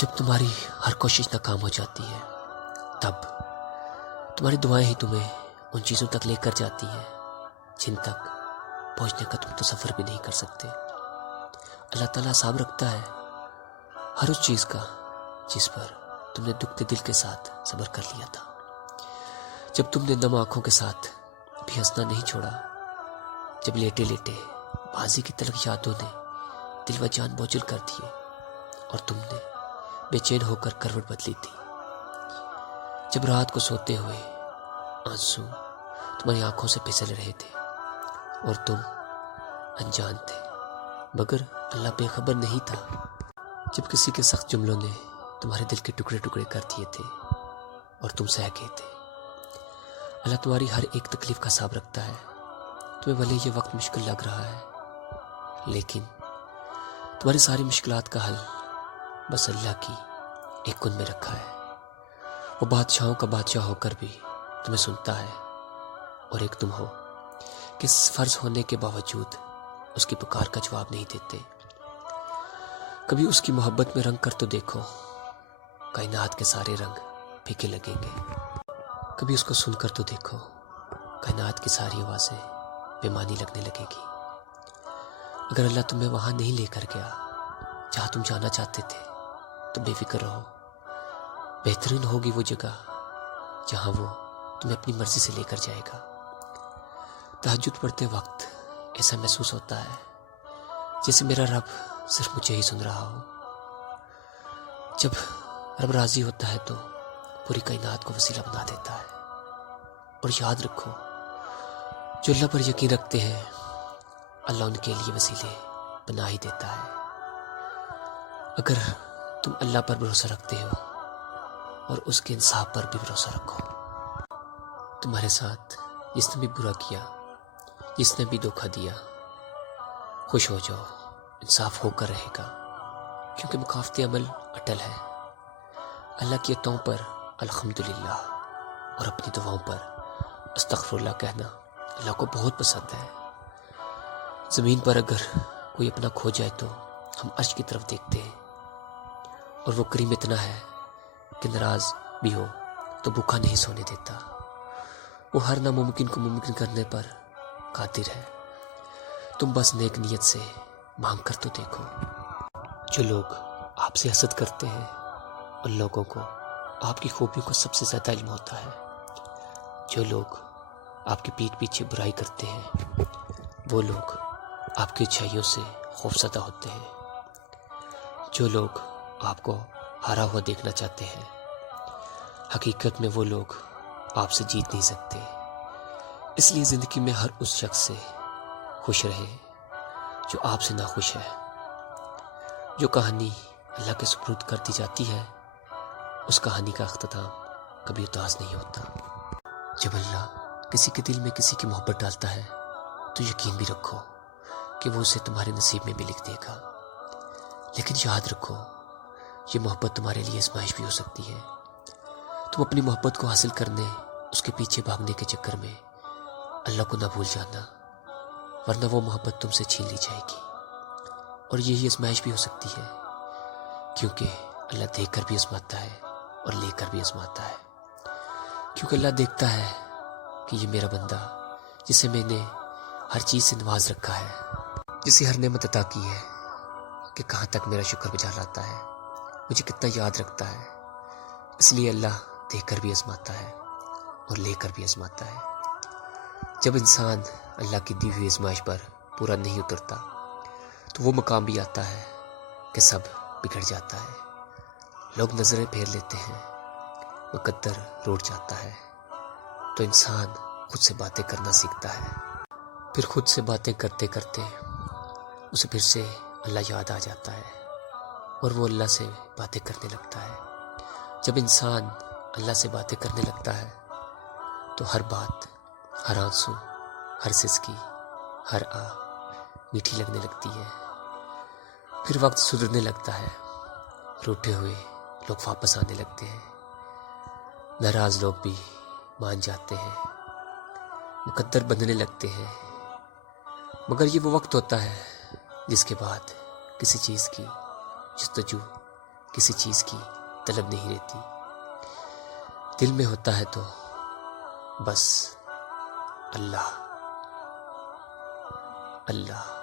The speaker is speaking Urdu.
جب تمہاری ہر کوشش ناکام ہو جاتی ہے تب تمہاری دعائیں ہی تمہیں ان چیزوں تک لے کر جاتی ہیں جن تک پہنچنے کا تم تصور بھی نہیں کر سکتے۔ اللہ تعالیٰ حساب رکھتا ہے ہر اس چیز کا جس پر تم نے دکھتے دل کے ساتھ صبر کر لیا تھا، جب تم نے نم آنکھوں کے ساتھ بھی ہنسنا نہیں چھوڑا، جب لیٹے لیٹے ماضی کی تلخ یادوں نے دل و جان بوجھل کر دیے اور تم نے بے چین ہو کر کروٹ بدلی تھی، جب رات کو سوتے ہوئے آنسو تمہاری آنکھوں سے پھسل رہے تھے اور تم انجان تھے مگر اللہ بے خبر نہیں تھا، جب کسی کے سخت جملوں نے تمہارے دل کے ٹکڑے ٹکڑے کر دیے تھے اور تم سہ گئے تھے۔ اللہ تمہاری ہر ایک تکلیف کا حساب رکھتا ہے۔ تمہیں بھلے یہ وقت مشکل لگ رہا ہے لیکن تمہاری ساری مشکلات کا حل بس اللہ کی ایک کن میں رکھا ہے۔ وہ بادشاہوں کا بادشاہ ہو کر بھی تمہیں سنتا ہے اور ایک تم ہو کہ فرض ہونے کے باوجود اس کی پکار کا جواب نہیں دیتے۔ کبھی اس کی محبت میں رنگ کر تو دیکھو، کائنات کے سارے رنگ پھیکے لگیں گے۔ کبھی اس کو سن کر تو دیکھو، کائنات کی ساری آوازیں بے معنی لگنے لگے گی۔ اگر اللہ تمہیں وہاں نہیں لے کر گیا جہاں تم جانا چاہتے تھے تو بے فکر رہو، بہترین ہوگی وہ جگہ جہاں وہ تمہیں اپنی مرضی سے لے کر جائے گا۔ تہجد پڑھتے وقت ایسا محسوس ہوتا ہے جیسے میرا رب صرف مجھے ہی سن رہا ہو۔ جب رب راضی ہوتا ہے تو پوری کائنات کو وسیلہ بنا دیتا ہے۔ اور یاد رکھو، جو اللہ پر یقین رکھتے ہیں اللہ ان کے لیے وسیلے بنا ہی دیتا ہے۔ اگر تم اللہ پر بھروسہ رکھتے ہو اور اس کے انصاف پر بھی بھروسہ رکھو، تمہارے ساتھ جس نے بھی برا کیا، جس نے بھی دھوکہ دیا، خوش ہو جاؤ، انصاف ہو کر رہے گا کیونکہ مکافات عمل اٹل ہے۔ اللہ کی عطاؤں پر الحمدللہ اور اپنی دعاؤں پر استغفر اللہ کہنا اللہ کو بہت پسند ہے۔ زمین پر اگر کوئی اپنا کھو جائے تو ہم عرش کی طرف دیکھتے ہیں اور وہ کریم اتنا ہے کہ ناراض بھی ہو تو بھوکا نہیں سونے دیتا۔ وہ ہر ناممکن کو ممکن کرنے پر قادر ہے۔ تم بس نیک نیت سے مانگ کر تو دیکھو۔ جو لوگ آپ سے حسد کرتے ہیں ان لوگوں کو آپ کی خوبیوں کو سب سے زیادہ علم ہوتا ہے۔ جو لوگ آپ کی پیٹھ پیچھے برائی کرتے ہیں وہ لوگ آپ کی اچھائیوں سے خوفزدہ ہوتے ہیں۔ جو لوگ آپ کو ہارا ہوا دیکھنا چاہتے ہیں حقیقت میں وہ لوگ آپ سے جیت نہیں سکتے۔ اس لیے زندگی میں ہر اس شخص سے خوش رہے جو آپ سے ناخوش ہے۔ جو کہانی اللہ کے سپرد کر دی جاتی ہے اس کہانی کا اختتام کبھی اداس نہیں ہوتا۔ جب اللہ کسی کے دل میں کسی کی محبت ڈالتا ہے تو یقین بھی رکھو کہ وہ اسے تمہارے نصیب میں بھی لکھ دے گا۔ لیکن یاد رکھو یہ محبت تمہارے لیے آزمائش بھی ہو سکتی ہے۔ تم اپنی محبت کو حاصل کرنے اس کے پیچھے بھاگنے کے چکر میں اللہ کو نہ بھول جانا، ورنہ وہ محبت تم سے چھین لی جائے گی۔ اور یہی آزمائش بھی ہو سکتی ہے کیونکہ اللہ دیکھ کر بھی آزماتا ہے اور لے کر بھی آزماتا ہے، کیونکہ اللہ دیکھتا ہے کہ یہ میرا بندہ جسے میں نے ہر چیز سے نواز رکھا ہے، جسے ہر نعمت عطا کی ہے کہ کہاں تک میرا شکر بجا لاتا ہے، مجھے کتنا یاد رکھتا ہے۔ اس لیے اللہ دیکھ کر بھی آزماتا ہے اور لے کر بھی آزماتا ہے۔ جب انسان اللہ کی دی ہوئی آزمائش پر پورا نہیں اترتا تو وہ مقام بھی آتا ہے کہ سب بگڑ جاتا ہے، لوگ نظریں پھیر لیتے ہیں، مقدر روٹ جاتا ہے، تو انسان خود سے باتیں کرنا سیکھتا ہے۔ پھر خود سے باتیں کرتے کرتے اسے پھر سے اللہ یاد آ جاتا ہے اور وہ اللہ سے باتیں کرنے لگتا ہے۔ جب انسان اللہ سے باتیں کرنے لگتا ہے تو ہر بات، ہر آنسو، ہر سسکی، ہر آہ میٹھی لگنے لگتی ہے۔ پھر وقت سدھرنے لگتا ہے، روٹھے ہوئے لوگ واپس آنے لگتے ہیں، ناراض لوگ بھی مان جاتے ہیں، مقدر بننے لگتے ہیں۔ مگر یہ وہ وقت ہوتا ہے جس کے بعد کسی چیز کی جستجو کسی چیز کی طلب نہیں رہتی، دل میں ہوتا ہے تو بس اللہ اللہ۔